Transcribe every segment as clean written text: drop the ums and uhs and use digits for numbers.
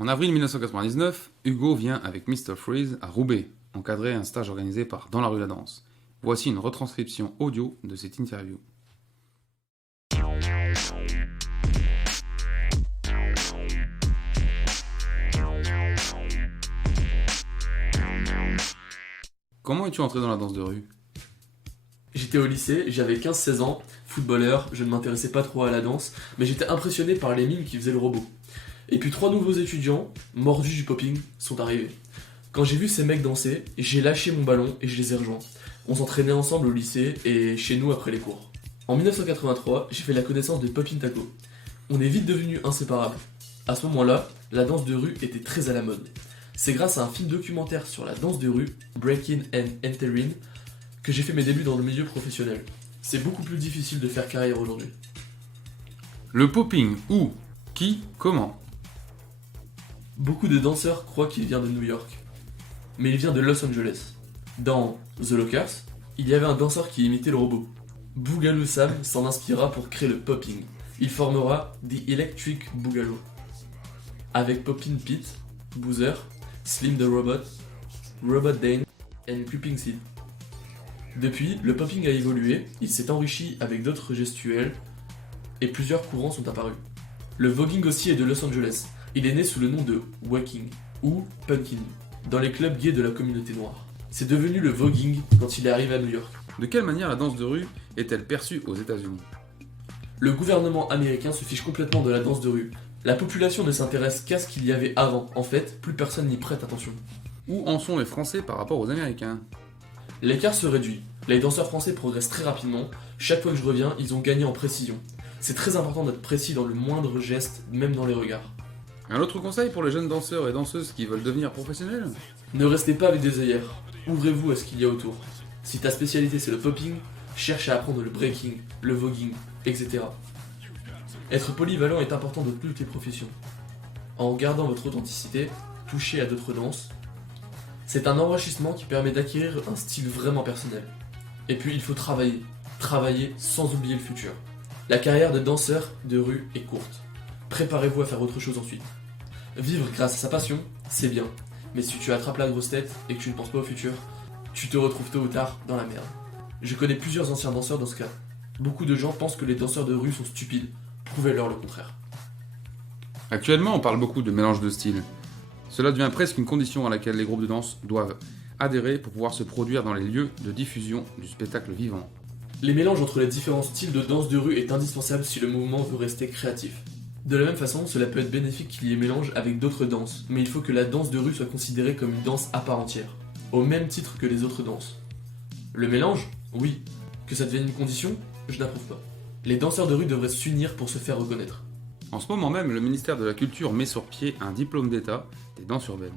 En avril 1999, Hugo vient avec Mr. Freeze à Roubaix, encadrer un stage organisé par Dans la rue la danse. Voici une retranscription audio de cette interview. Comment es-tu entré dans la danse de rue? J'étais au lycée, j'avais 15-16 ans, footballeur, je ne m'intéressais pas trop à la danse, mais j'étais impressionné par les mimes qui faisaient le robot. Et puis 3 nouveaux étudiants, mordus du popping, sont arrivés. Quand j'ai vu ces mecs danser, j'ai lâché mon ballon et je les ai rejoints. On s'entraînait ensemble au lycée et chez nous après les cours. En 1983, j'ai fait la connaissance de Poppin Taco. On est vite devenus inséparables. À ce moment-là, la danse de rue était très à la mode. C'est grâce à un film documentaire sur la danse de rue, Breaking and Entering, que j'ai fait mes débuts dans le milieu professionnel. C'est beaucoup plus difficile de faire carrière aujourd'hui. Le popping, où? Qui? Comment? Beaucoup de danseurs croient qu'il vient de New York, mais il vient de Los Angeles. Dans The Lockers, il y avait un danseur qui imitait le robot. Boogaloo Sam s'en inspira pour créer le popping. Il formera The Electric Boogaloo, avec Poppin Pete, Boozer, Slim the Robot, Robot Dane et Creeping Seed. Depuis, le popping a évolué, il s'est enrichi avec d'autres gestuels et plusieurs courants sont apparus. Le voguing aussi est de Los Angeles. Il est né sous le nom de waking ou punkin dans les clubs gays de la communauté noire. C'est devenu le voguing quand il est arrivé à New York. De quelle manière la danse de rue est-elle perçue aux États-Unis? Le gouvernement américain se fiche complètement de la danse de rue. La population ne s'intéresse qu'à ce qu'il y avait avant. En fait, plus personne n'y prête attention. Où en sont les Français par rapport aux Américains? L'écart se réduit. Les danseurs français progressent très rapidement. Chaque fois que je reviens, ils ont gagné en précision. C'est très important d'être précis dans le moindre geste, même dans les regards. Un autre conseil pour les jeunes danseurs et danseuses qui veulent devenir professionnels? Ne restez pas avec des œillères. Ouvrez-vous à ce qu'il y a autour. Si ta spécialité c'est le popping, cherche à apprendre le breaking, le voguing, etc. Être polyvalent est important dans toutes les professions. En gardant votre authenticité, touchez à d'autres danses. C'est un enrichissement qui permet d'acquérir un style vraiment personnel. Et puis il faut travailler. Travailler sans oublier le futur. La carrière de danseur de rue est courte. Préparez-vous à faire autre chose ensuite. Vivre grâce à sa passion, c'est bien. Mais si tu attrapes la grosse tête et que tu ne penses pas au futur, tu te retrouves tôt ou tard dans la merde. Je connais plusieurs anciens danseurs dans ce cas. Beaucoup de gens pensent que les danseurs de rue sont stupides. Prouvez-leur le contraire. Actuellement, on parle beaucoup de mélange de styles. Cela devient presque une condition à laquelle les groupes de danse doivent adhérer pour pouvoir se produire dans les lieux de diffusion du spectacle vivant. Les mélanges entre les différents styles de danse de rue est indispensable si le mouvement veut rester créatif. De la même façon, cela peut être bénéfique qu'il y ait mélange avec d'autres danses, mais il faut que la danse de rue soit considérée comme une danse à part entière, au même titre que les autres danses. Le mélange, oui. Que ça devienne une condition, je n'approuve pas. Les danseurs de rue devraient s'unir pour se faire reconnaître. En ce moment même, le ministère de la Culture met sur pied un diplôme d'État des danses urbaines.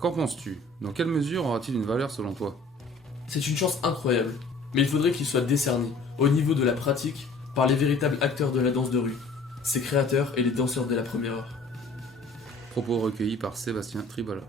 Qu'en penses-tu? Dans quelle mesure aura-t-il une valeur selon toi? C'est une chance incroyable, mais il faudrait qu'il soit décerné, au niveau de la pratique, par les véritables acteurs de la danse de rue, ses créateurs et les danseurs de la première heure. Propos recueillis par Sébastien Tribola.